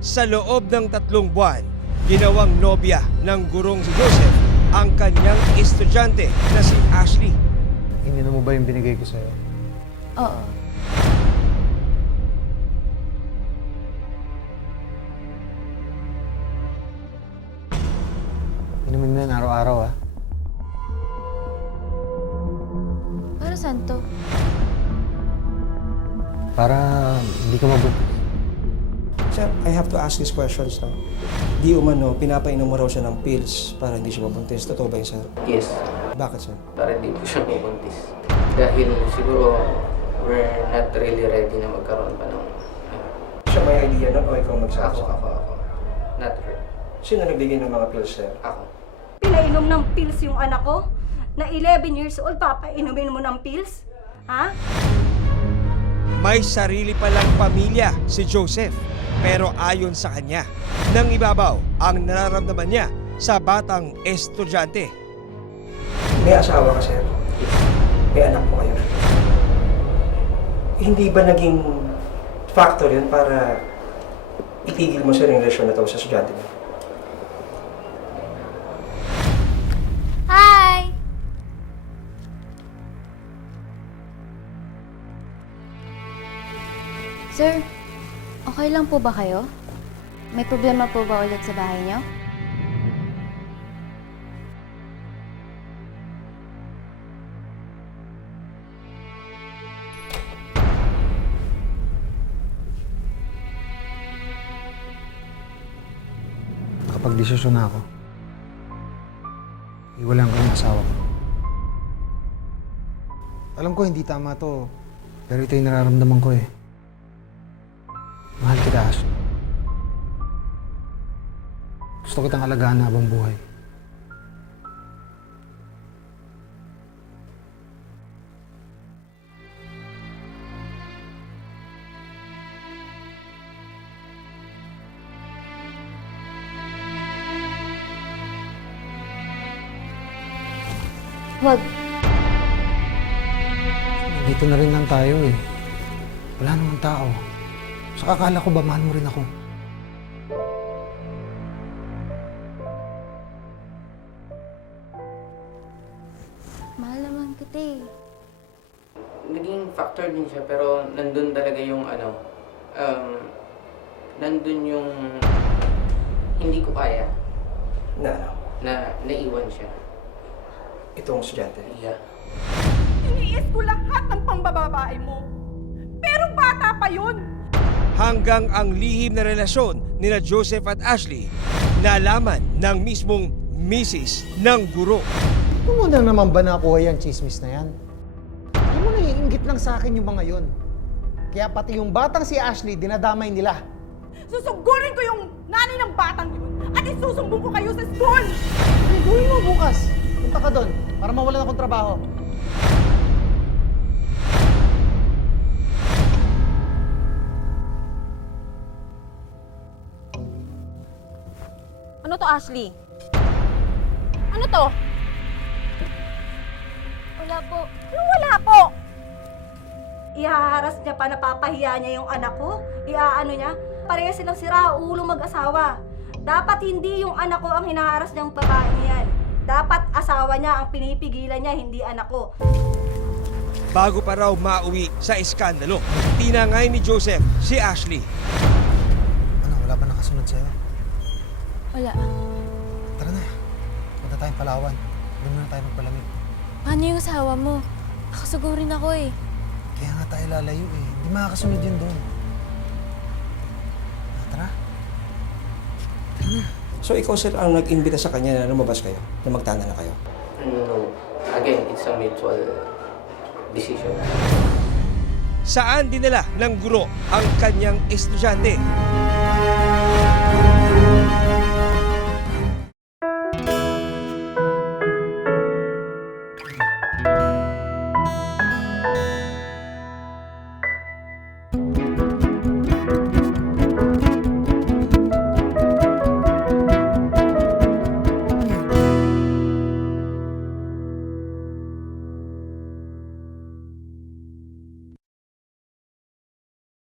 Sa loob ng 3 buwan, ginawang nobya ng gurong si Joseph ang kanyang estudyante na si Ashley. Ininom mo ba yung binigay ko sa'yo? Oo. Inumin mo yan araw-araw, ha? Para saan to? Para hindi ka mabuntis. Sir, I have to ask these questions now. Di umano, pinapainom mo raw siya ng pills para hindi siya mabuntis. Totoo ba yun, sir? Yes, Bakit, sir? para hindi po siya mabuntis. Dahil siguro we're not really ready na magkaroon pa ng... Siya may idea nun o ikaw nagsabi? Ako. Not her. Sino nagbigay ng mga pills, sir? Ako. Pinainom ng pills yung anak ko? Na 11 years old, papainumin mo ng pills? Ha? May sarili palang pamilya si Joseph, pero ayon sa kanya, nang ibabaw ang nararamdaman niya sa batang estudyante. May asawa ka, sir? May anak po kayo? Hindi ba naging factor yun para itigil mo, sir, yung relasyon na to sa estudyante mo? Hi! Sir, okay lang po ba kayo? May problema po ba ulit sa bahay niyo? Nakapag-desisyon na ako. Iwalan ko yung asawa ko. Alam ko hindi tama to, pero ito yung nararamdaman ko eh. Mahal kita, Ash. Gusto kitang alagaan na habang buhay. Huwag. Dito na rin lang tayo eh. Wala namang tao. Saka akala ko ba mahal mo rin ako? Mahal naman kita eh. Naging factor din siya, pero nandun talaga yung nandun yung hindi ko kaya Na ano? na naiwan siya. Itong estudyante. Yeah. Iniis ko lahat ng pambababae mo. Pero bata pa yun. Hanggang ang lihim na relasyon nina Joseph at Ashley nalaman ng mismong misis ng guro. Kung mo na naman ba nakuha yan, chismis na yan? Alam mo, naiinggit lang sa akin yung mga yon. Kaya pati yung batang si Ashley, dinadamay nila. Susugurin ko yung nanay ng batang yun at isusumbong ko kayo sa school. Gawin mo bukas. Punta ka doon para mawalan akong trabaho. Ano to, Ashley? Ano to? Wala po. Anong wala po? Ihaharas niya pa, napapahiya niya yung anak ko? Iaano niya? Parehas silang sira, ulo mag-asawa. Dapat hindi yung anak ko ang hinaharas niyang babae niyan. Dapat asawa niya ang pinipigilan niya, hindi anak ko. Bago pa raw mauwi sa iskandalo, tinangay ni Joseph si Ashley. Ano, wala ba nakasunod sa'yo? Wala. Tara na. Punta tayong Palawan. Doon muna tayo magpalamig. Paano yung asawa mo? Nakasugurin ako eh. Kaya nga tayo lalayo eh. Hindi makakasunod yun doon. Tara. So ikaw, sir, ang nag-imbita sa kanya na lumabas kayo, na magtana na kayo? No. Again, it's a mutual decision. Saan dinala ng guro ang kanyang estudyante?